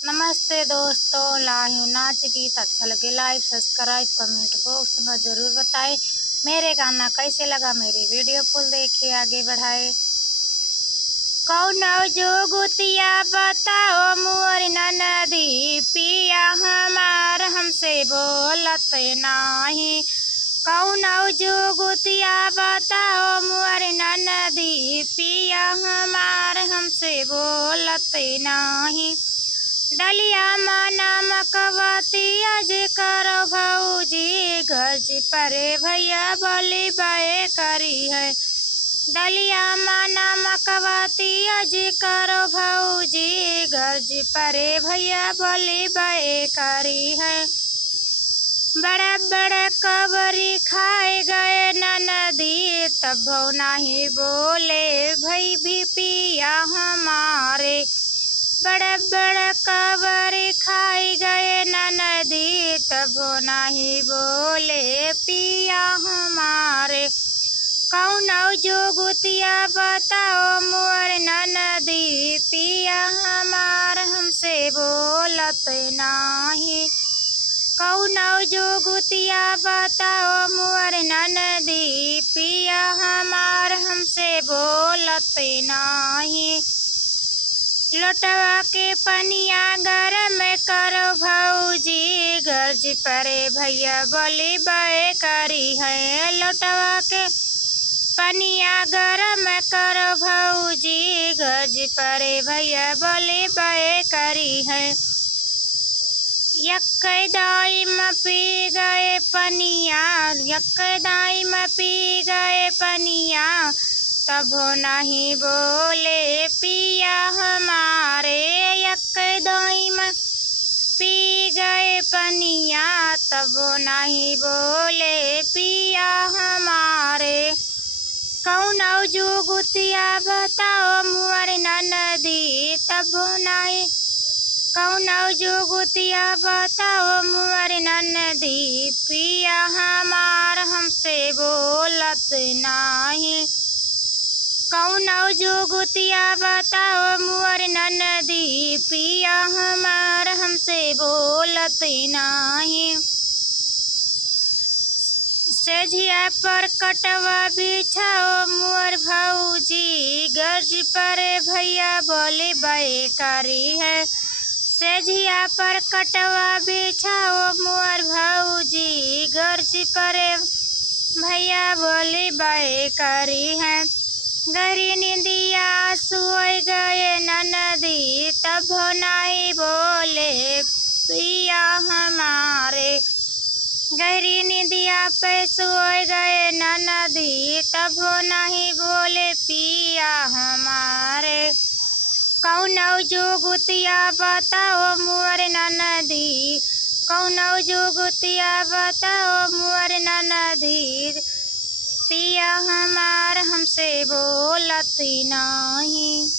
नमस्ते दोस्तों, लाही नाच गीत अच्छा लगे लाइक सब्सक्राइब कमेंट बॉक्स में ज़रूर बताएं। मेरे गाना कैसे लगा, मेरी वीडियो फुल देखे आगे बढ़ाए। कौनो जोगुतिया बताओ मोर ननदी, पिया हमार हमसे बोलत नाही। कौनो जोगुतिया बताओ मोर ननदी, पिया हमार हमसे बोलत नाही। डलिया माना मकवाती आज करो भौजी, गज पर भैया बोली बे करी है। डलिया माना मकवाती आज करो भौजी, गज पर भैया बोली बे करी है। बड़े बड़े कबरी खाए गए ननदी, तब नहीं बोले भाई भी पिया हमारे। बड़े बड़े कबरी खाई गए ननदी, तब नहीं बोले पिया हमारे। कौनो जोगुतिया बताओ मोर ननदी, पिया हमार हमसे बोलत नाही। कौनो जोगुतिया बताओ मोर ननदी, पिया हमार हमसे बोलत नाही। लोटवा के पनिया गरम करो भौजी, गर्ज परे भैया बोली बे करी है। लोटवा के पनिया गरम करो भौजी, गर्ज परे भैया बोली बे करी है। यक दाई में पी गए पनिया, यक दाई में पी गए पनिया, तब नहीं बोले पिया हमारे। यक दाई में पी गए पनिया, तब नहीं बोले पिया हमारे। कौनो जोगुतिया बताओ मोर ननदी, तब नहीं। कौनो जोगुतिया बताओ मोर ननदी, पिया हमार हमसे बोलत नाही। कौनो जोगुतिया बताओ मोर ननदी, पिया हमार हमसे बोलत नाही। सेझिया पर कटवा बिछाओ मोर भौजी, गर्ज पर भैया बोली बे करी है। सेझिया पर कटवा बिछाओ मोर भौजी, गर्ज पर भैया बोली बे करी है। गहरी नींदिया सोए गए ननदी, तब नहीं बोले पिया हमारे। गहरी नींदिया पे सोए गए ननदी, तब नहीं बोले पिया हमारे। कौनो जोगुतिया बताओ मोर ननदी, कौनो जोगुतिया बताओ मोर ननदी, पिया हमार हमसे बोलत नाही।